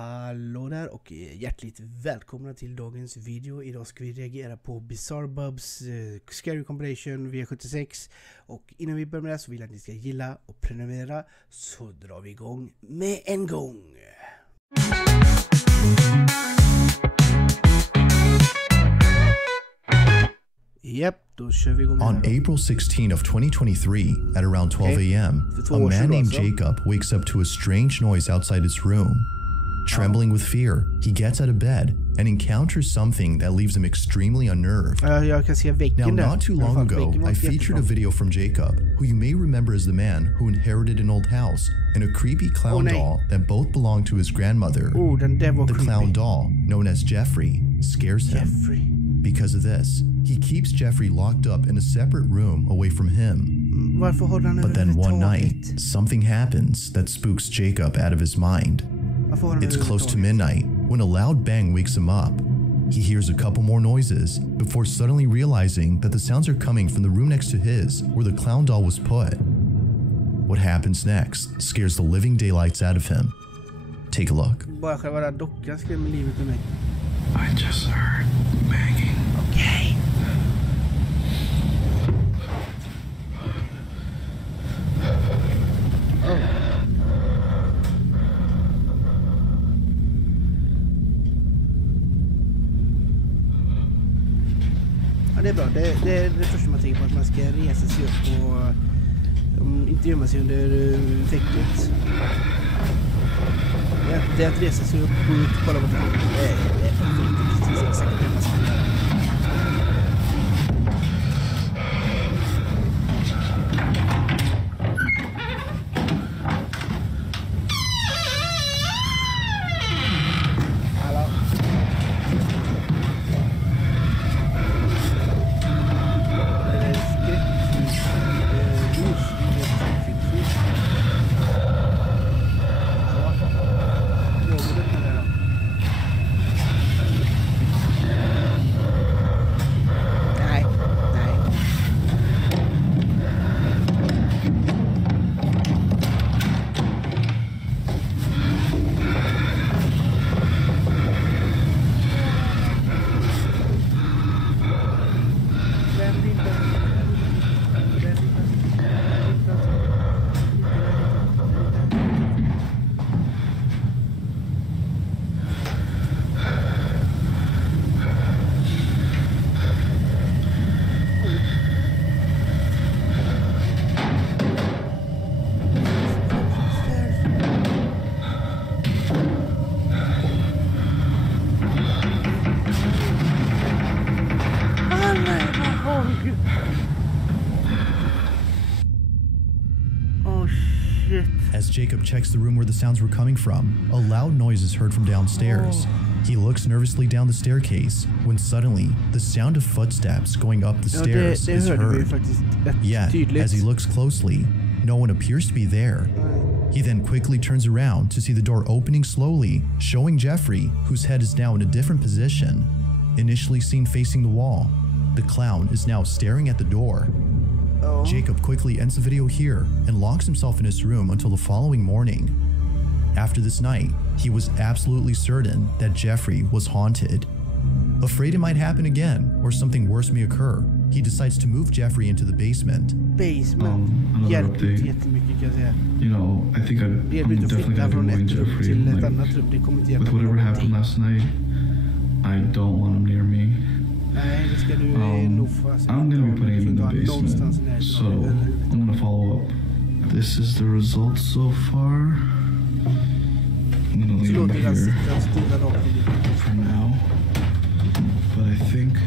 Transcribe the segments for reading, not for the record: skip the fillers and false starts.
Hallå där och hjärtligt välkomna till dagens video. Idag ska vi reagera på Bizarre Bubs Scary Compilation V76. Och innan vi börjar med det så vill jag att ni ska gilla och prenumerera, så drar vi igång med en gång. Yep, då kör vi igång. On April 16 of 2023 at around 12 a.m., a man named Jacob wakes up to a strange noise outside his room. Trembling with fear, he gets out of bed and encounters something that leaves him extremely unnerved. Jag kan se väggen där. Now, not too long ago, I featured a video from Jacob, who you may remember as the man who inherited an old house and a creepy clown doll that both belonged to his grandmother. The clown doll, known as Jeffrey, scares him. Because of this, he keeps Jeffrey locked up in a separate room away from him. But then one night, something happens that spooks Jacob out of his mind. It's close to midnight when a loud bang wakes him up. He hears a couple more noises before suddenly realizing that the sounds are coming from the room next to his where the clown doll was put. What happens next scares the living daylights out of him. Take a look. I just heard banging. Okay. Ja, det är bra. Det är det första man tänker på, att man ska resa sig upp och inte gömma sig under täcket. Det är att resa sig upp, gå ut och kolla vad det är. Det är precis exakt det man ska göra. As Jacob checks the room where the sounds were coming from, a loud noise is heard from downstairs. He looks nervously down the staircase when suddenly the sound of footsteps going up the stairs is heard. Yet, as he looks closely, no one appears to be there. He then quickly turns around to see the door opening slowly, showing Jeffrey, whose head is now in a different position. Initially seen facing the wall, the clown is now staring at the door. Jacob quickly ends the video here and locks himself in his room until the following morning. After this night, he was absolutely certain that Jeffrey was haunted. Afraid it might happen again or something worse may occur, he decides to move Jeffrey into the basement. Another update. You know, I think I'm definitely gonna be moving Jeffrey. Like, with whatever happened last night, I don't want him near me. I'm gonna be putting him in the basement, so I'm gonna follow up. This is the results so far. I'm gonna leave him here for now, but I think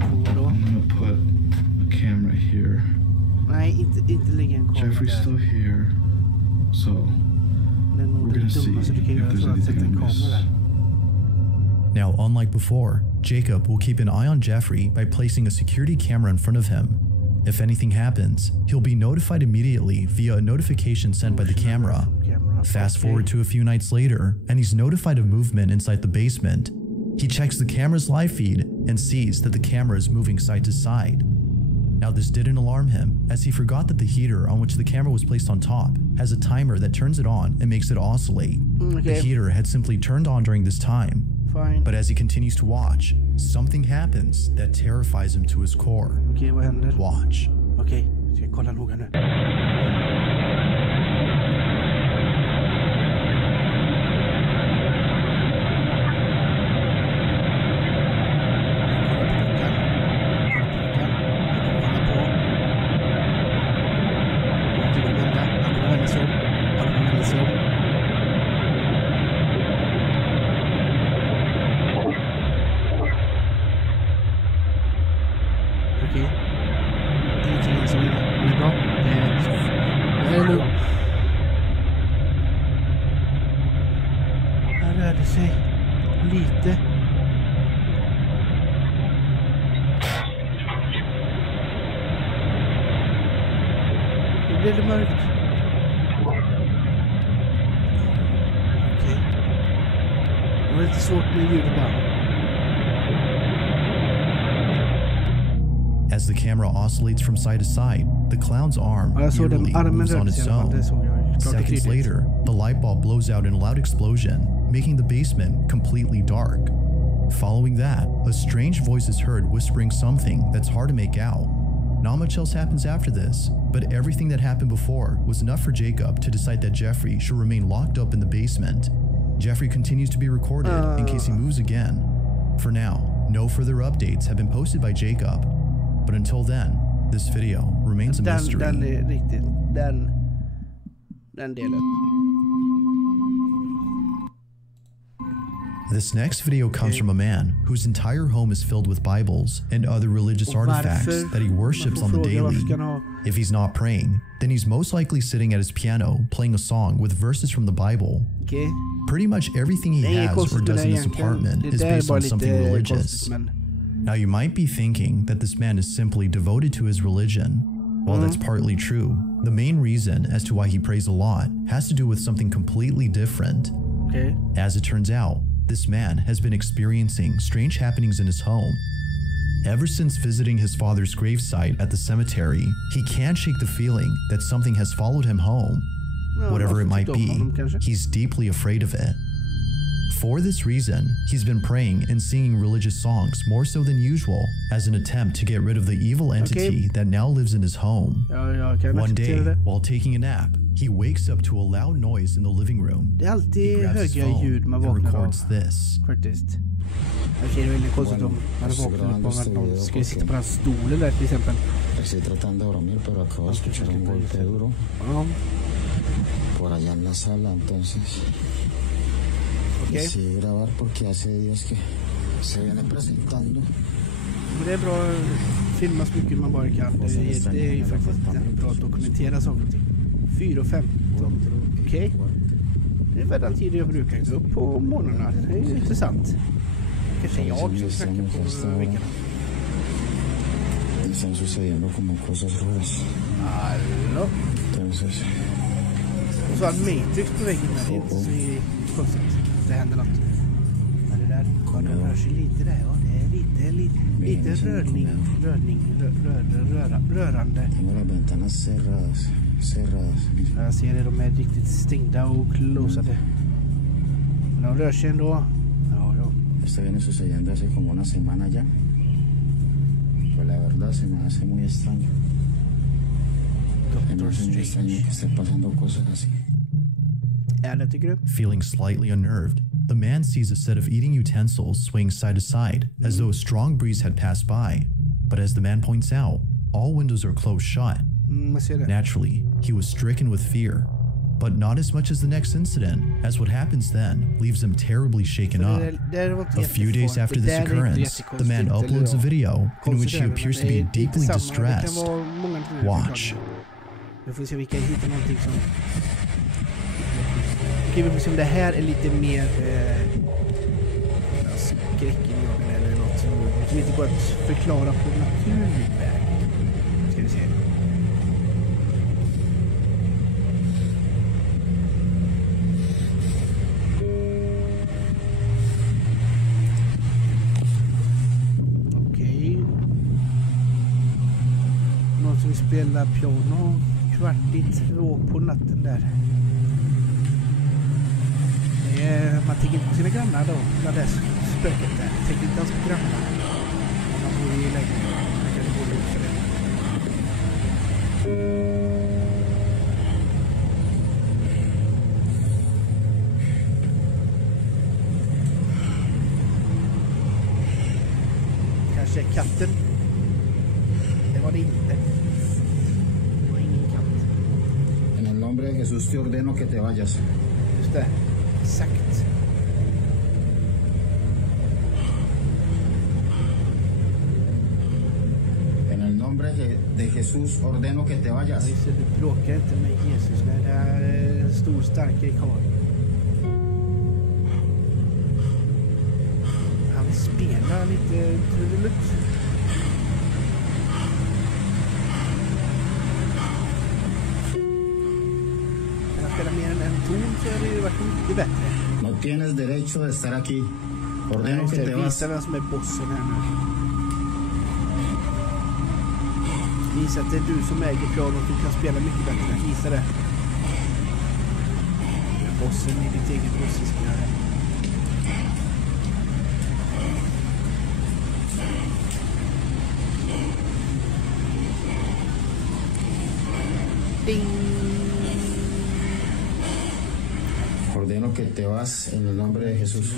I'm gonna put a camera here. Jeffrey's still here, so we're gonna see if there's anything I miss. Now, unlike before, Jacob will keep an eye on Jeffrey by placing a security camera in front of him. If anything happens, he'll be notified immediately via a notification sent by the camera. Fast forward to a few nights later, and he's notified of movement inside the basement. He checks the camera's live feed and sees that the camera is moving side to side. Now, this didn't alarm him, as he forgot that the heater on which the camera was placed on top has a timer that turns it on and makes it oscillate. The heater had simply turned on during this time. Fine. But as he continues to watch, something happens that terrifies him to his core. Okej, vad händer? Watch. Okej, ska jag kolla noga nu. Sig lite. Nu blir det mörkt. Okej. Det var lite svårt med ljudet bara. As the camera oscillates from side to side, the clown's arm eerily moves on its own. Seconds later, the light bulb blows out in a loud explosion, making the basement completely dark. Following that, a strange voice is heard whispering something that's hard to make out. Not much else happens after this, but everything that happened before was enough for Jacob to decide that Jeffrey should remain locked up in the basement. Jeffrey continues to be recorded in case he moves again. For now, no further updates have been posted by Jacob, but until then, this video remains a mystery. Den är riktigt, den delen. This next video comes from a man whose entire home is filled with Bibles and other religious artifacts that he worships on the daily. If he's not praying, then he's most likely sitting at his piano playing a song with verses from the Bible. Pretty much everything he has or does in his apartment is based on something religious. Now you might be thinking that this man is simply devoted to his religion. While that's partly true, the main reason as to why he prays a lot has to do with something completely different. As it turns out, this man has been experiencing strange happenings in his home. Ever since visiting his father's gravesite at the cemetery, he can't shake the feeling that something has followed him home. Whatever it might be, he's deeply afraid of it. For this reason, he's been praying and singing religious songs more so than usual as an attempt to get rid of the evil entity that now lives in his home. One day, while taking a nap, he wakes up to a loud noise in the living room. Det är alltid höga ljud man vaknar av. Faktiskt. Okej, det är väldigt konstigt om man vaknar upp av att någon ska sitta på den stolen där till exempel. Estoy tratando de dormir, pero acabo de escuchar un golpe duro por allá en la sala, entonces decidí grabar porque hace días que se viene presentando. Men det är bra att filma så mycket man bara kan. Det är ju faktiskt bra att dokumentera saker och ting. 4:15. Okej. Det är väl den tiden jag brukar gå upp på morgnarna. Det är ju intressant. Kanske jag som snackar på veckorna. Están sucediendo como cosas raras. Hallå? Entonces. Och så har Matrix på väggen där. Det är inte så konstigt. Det händer något. Men det där, det rör sig lite där. Ja, det är lite rörande. Tengo las ventanas cerradas. Jag ser det, de är riktigt stängda och closade. Men de rör sig ändå. Ja. Esto viene sucediendo hace como una semana ya. Pues la verdad se me hace muy extraño. Me hace muy extraño que esté pasando cosas así. Feeling slightly unnerved, the man sees a set of eating utensils swing side to side as though a strong breeze had passed by. But as the man points out, all windows are closed shut. Naturally, he was stricken with fear, but not as much as the next incident, as what happens then leaves him terribly shaken up. A few days after this occurrence, the man uploads a video in which he appears to be deeply distressed. Watch. Vi får se vilka hittar någonting som... Okej, vi får se om det här är lite mer skräckinjagande eller något som inte går att förklara på naturlig väg. Ska vi se. Okej. Någon som spelar piano 1:15 på natten där. Man tänker inte på sina grannar då. När det är spöket där. Tänker inte ens på grannar. Man bor i lägenhet. Man kan bo i för det. Kanske katten. Det var det inte. Det var ingen katt. En el nombre de Jesús te ordeno que te vayas. Just det. Exakt. En el nombre de Jesús ordeno que te vayas. Just det, du bråkar inte med Jesus när det är en stor starkare karl. Han spelar lite trudelutt. När han spelar mer än en ton så är det ju varit mycket bättre. No tienes derecho de estar aquí. Ordeno que te vas. Visa vem som är bossen här nu. Visa att det är du som äger planen och du kan spela mycket bättre. Visa det. Bossen i ditt eget bosseskare. Ding! Ordeno que te vas en el nombre de Jesús.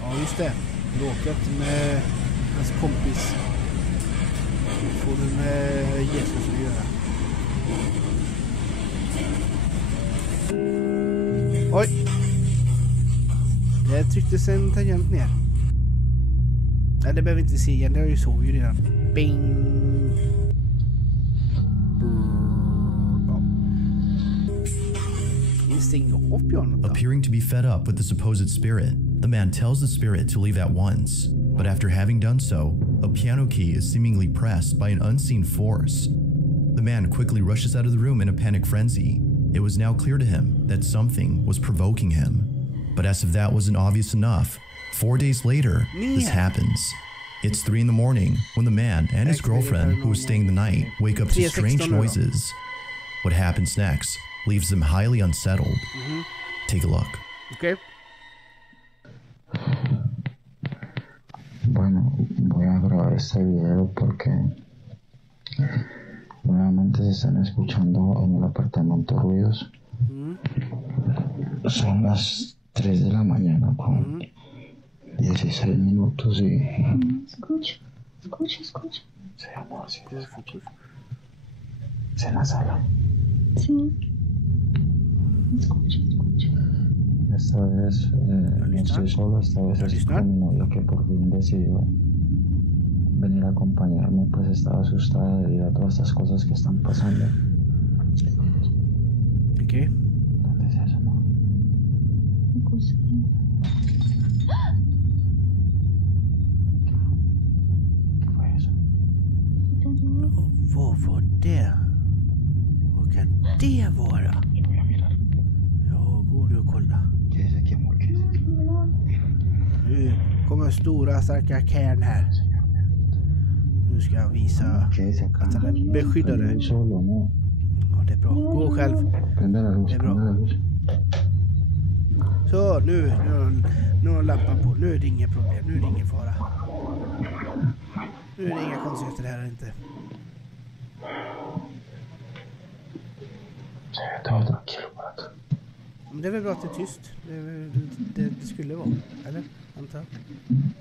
Ja, just det. Bråkat med hans kompis. Det får du med Jesus att göra. Oj! Det trycktes en tangent ner. Nej, det behöver inte se igen. Det har ju såg ju redan. Bing! Appearing to be fed up with the supposed spirit, the man tells the spirit to leave at once. But after having done so, a piano key is seemingly pressed by an unseen force. The man quickly rushes out of the room in a panic frenzy. It was now clear to him that something was provoking him. But as if that wasn't obvious enough, 4 days later, this happens. It's 3 in the morning when the man and his girlfriend, who was staying the night, wake up to strange noises. What happens next leaves them highly unsettled. Take a look. Okay. Bueno, voy a grabar este video porque nuevamente se están escuchando en el apartamento ruidos. Son las 3 de la mañana con 16 minutos y... Escucha. Se llama así. ¿Es en la sala? Sí. Escucha. Esta vez no estoy solo, esta vez es con mi novia que por fin decidió venir a acompañarme, pues estaba asustada debido a todas estas cosas que están pasando. ¿Y qué? ¿Dónde es eso, amor? ¿Qué fue eso? Vad var det? Vad kan det vara? Jag voy a mirar. Ja, gå du och kolla. ¿Qué es aquí, amor? ¿Qué es aquí? Nu kommer stora starka kärn här. Nu ska jag visa att han är beskyddare. Ja, det är bra. Gå själv. Det är bra. Så, nu har lampan på. Nu är det inga problem. Nu är det ingen fara. Nu är det inga konstigheter här inte. Men det är väl bra att det är tyst. Det skulle vara. Eller? Antar.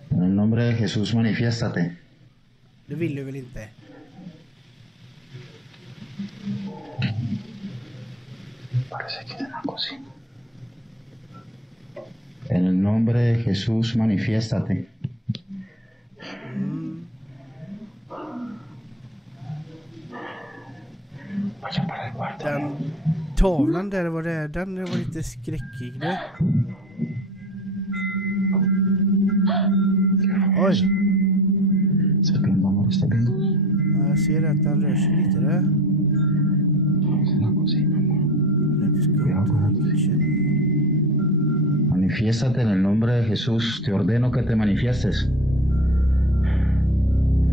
En el nombre de Jesús manifiéstate. Det vill du väl inte? Parece que está en la cocina. En el nombre de Jesús manifiéstate. Vaya para el cuarto. Den tavlan där var det. Den var lite skräckig. Det. Oj. ¿Estás viendo, amor? ¿Estás viendo? Ja, jag ser att den rör sig lite där. Vamos en la cocina, amor. Let's go to the kitchen. Manifiéstate en el nombre de Jesús. Te ordeno que te manifiestes.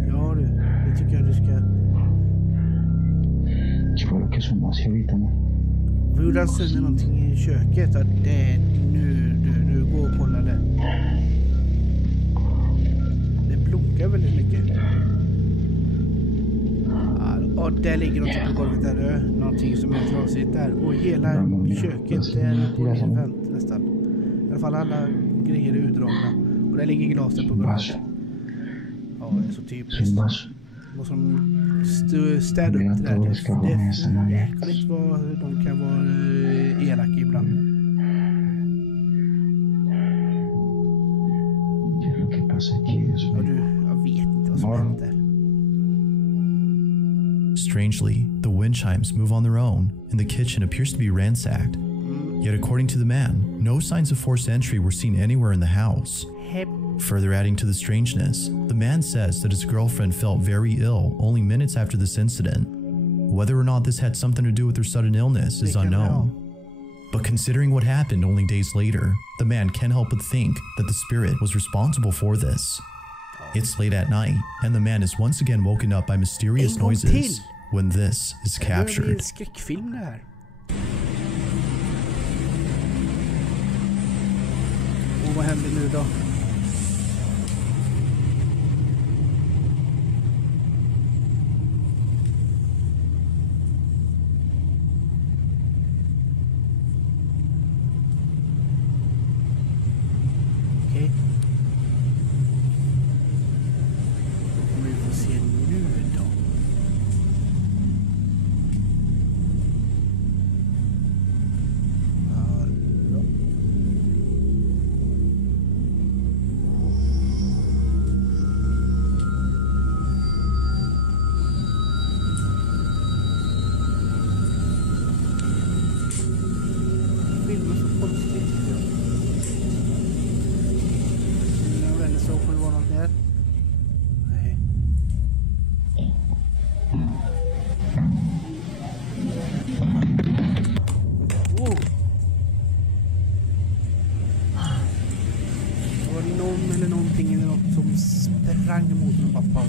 Ja du, det tycker jag du ska. ¿Qué fue lo que sonó hacia ahorita, amor? För gjorde han sönder någonting i köket? Att det, nu går Ja, där ligger något på golvet där. Någonting som är trasigt där. Och hela köket är på vänt nästan. I alla fall alla grejer är utdragna. Och där ligger glaset på golvet. Ja, det är så typiskt. Och som städa upp det där. Det är jäkligt vad de kan vara elaka ibland. Ja, jag vet inte vad som händer. Strangely, the wind chimes move on their own, and the kitchen appears to be ransacked. Yet according to the man, no signs of forced entry were seen anywhere in the house. Further adding to the strangeness, the man says that his girlfriend felt very ill only minutes after this incident. Whether or not this had something to do with her sudden illness is unknown. But considering what happened only days later, the man can't help but think that the spirit was responsible for this. It's late at night, and the man is once again woken up by mysterious noises when this is captured. Och vad händer nu då? Okej. Då kommer vi få se nu då. Hallå. Filmen så konstigt. Så får det vara något där. Nej. Oh. Det var någon eller någonting eller något som sprang mot den pappa.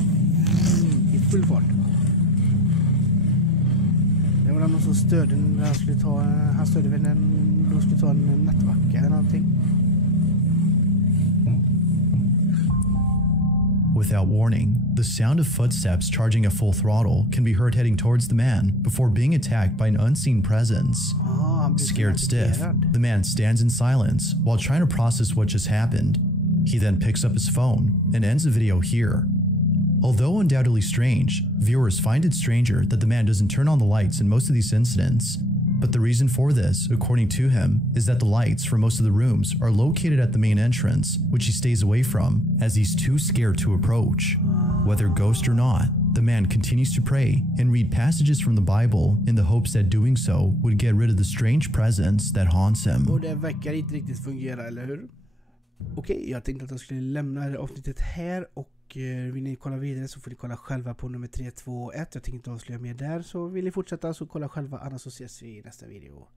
I full fart. Det var någon som stödde när han skulle ta, han stödde väl de skulle ta en nattvacka eller någonting. Without warning, the sound of footsteps charging at full throttle can be heard heading towards the man before being attacked by an unseen presence. Scared stiff, the man stands in silence while trying to process what just happened. He then picks up his phone and ends the video here. Although undoubtedly strange, viewers find it stranger that the man doesn't turn on the lights in most of these incidents. But the reason for this, according to him, is that the lights from most of the rooms are located at the main entrance, which he stays away from, as he's too scared to approach. Whether ghost or not, the man continues to pray and read passages from the Bible in the hopes that doing so would get rid of the strange presence that haunts him. Och det verkar inte riktigt fungera, eller hur? Okej, jag tänkte att jag skulle lämna det här avsnittet här och vill ni kolla vidare så får ni kolla själva på nummer 3, 2, 1. Jag tänkte inte avslöja mer där, så vill ni fortsätta så kolla själva, annars så ses vi i nästa video.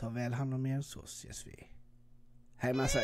Ta väl hand om er så ses vi. Hej med sig!